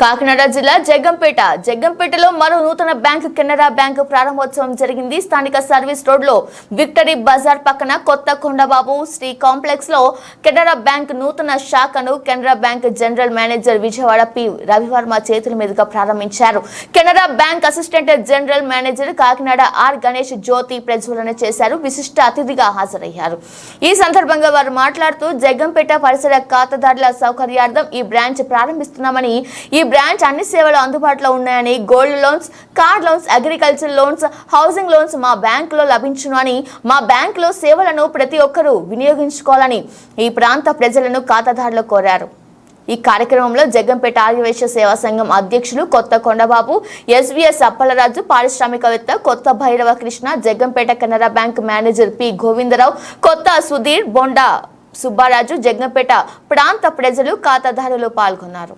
కాకినాడ జిల్లా జగ్గంపేటలో మరో నూతన బ్యాంకు కెనరా బ్యాంకు ప్రారంభోత్సవం జరిగింది. స్థానిక సర్వీస్ రోడ్లో విక్టరీ బజార్ పక్కన కొత్త కొండబాబు శ్రీ కాంప్లెక్స్ లో కెనరా బ్యాంక్ నూతన శాఖను Canara bank general manager Vijayawada P Ravi Varma చేతుల మీదుగా ప్రారంభించారు. Canara bank assistant general manager Kakinada R Ganesh జ్యోతి ప్రజ్వలన చేశారు. విశిష్ట అతిథిగా హాజరయ్యారు. ఈ సందర్భంగా వారు మాట్లాడుతూ జగ్గంపేట పరిసర ఖాతాదారుల సౌకర్యార్థం ఈ బ్రాంచ్ ప్రారంభిస్తున్నామని, ఈ బ్రాంచ్ అన్ని సేవలు అందుబాటులో ఉన్నాయని, gold loans, car loans, agriculture loans, housing loans మా బ్యాంకులో లభించును అని, మా బ్యాంకులో సేవలను ప్రతి ఒక్కరూ వినియోగించుకోవాలని ఈ ప్రాంత ప్రజలను ఖాతాదారులు కోరారు. ఈ కార్యక్రమంలో జగ్గంపేట ఆర్యవైశ్య సేవా సంఘం అధ్యక్షులు కొత్త కొండబాబు, ఎస్వీఎస్ అప్పలరాజు, పారిశ్రామికవేత్త కొత్త Bhairava Krishna, Jaggampeta Canara bank manager P Govindarao, కొత్త సుధీర్, బొండా సుబ్బారాజు, జగ్గంపేట ప్రాంత ప్రజలు, ఖాతాదారులు పాల్గొన్నారు.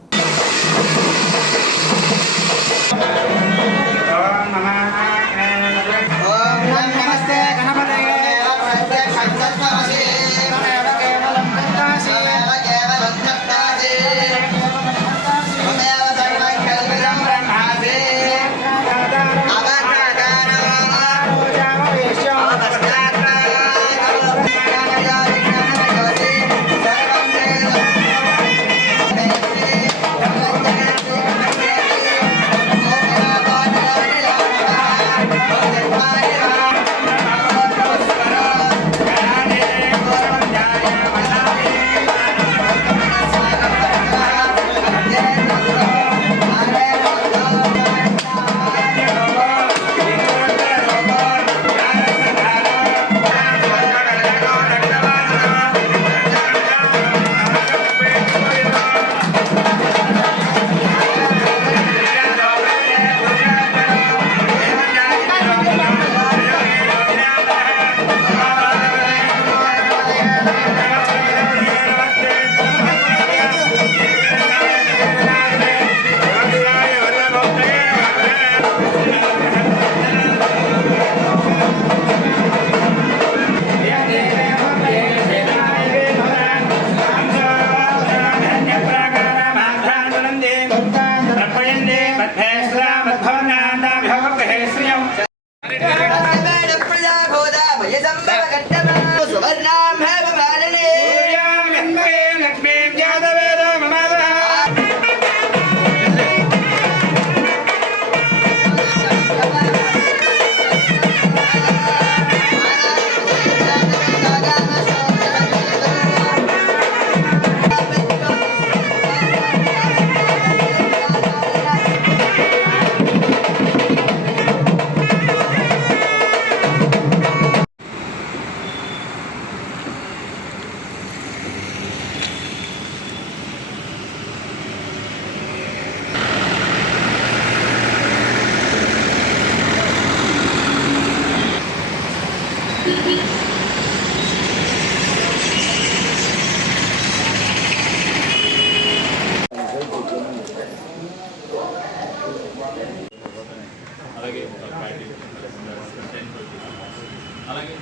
అలాగే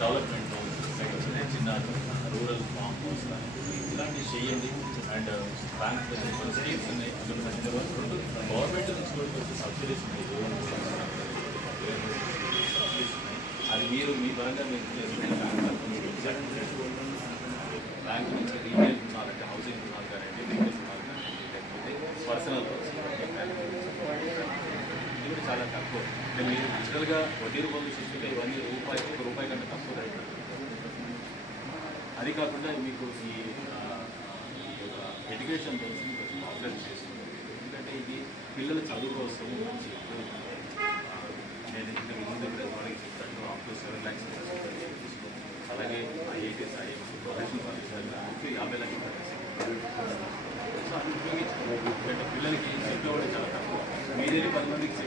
డెవలప్మెంట్ చిన్న రూరల్ ఫామ్ హౌస్ ఇలాంటివి చేయండి. అండ్ బ్యాంక్ కొన్ని స్కీమ్స్ ఉన్నాయి. గవర్నమెంట్ నుంచి కూడా సబ్సిడీస్ ఉన్నాయి. అది మీరు మీ పరంగా మీరు చేసుకునే బ్యాంక్ నుంచి రీటైల్ రుణాలు అంటే హౌసింగ్ రుణాలు కానివ్వండి, బిజినెస్ రుణాలు కానివ్వండి, లేకపోతే పర్సనల్ ఇది కూడా చాలా తక్కువ. అంటే మీరు డిజిటల్గా వడ్డీ రూపంలో చూసుకుంటే ఇవన్నీ రూపాయి కంటే తక్కువ రేటు. అది కాకుండా మీకు ఈ ఎడ్యుకేషన్ కోసం కొంచెం ఆఫర్ చేస్తుంది. ఎందుకంటే ఇది పిల్లల చదువు కోసం మంచి నేను ఇక్కడ ముందు వాళ్ళకి చెప్పాను అప్ టు 7 lakhs అలాగే ఐఐటీఎస్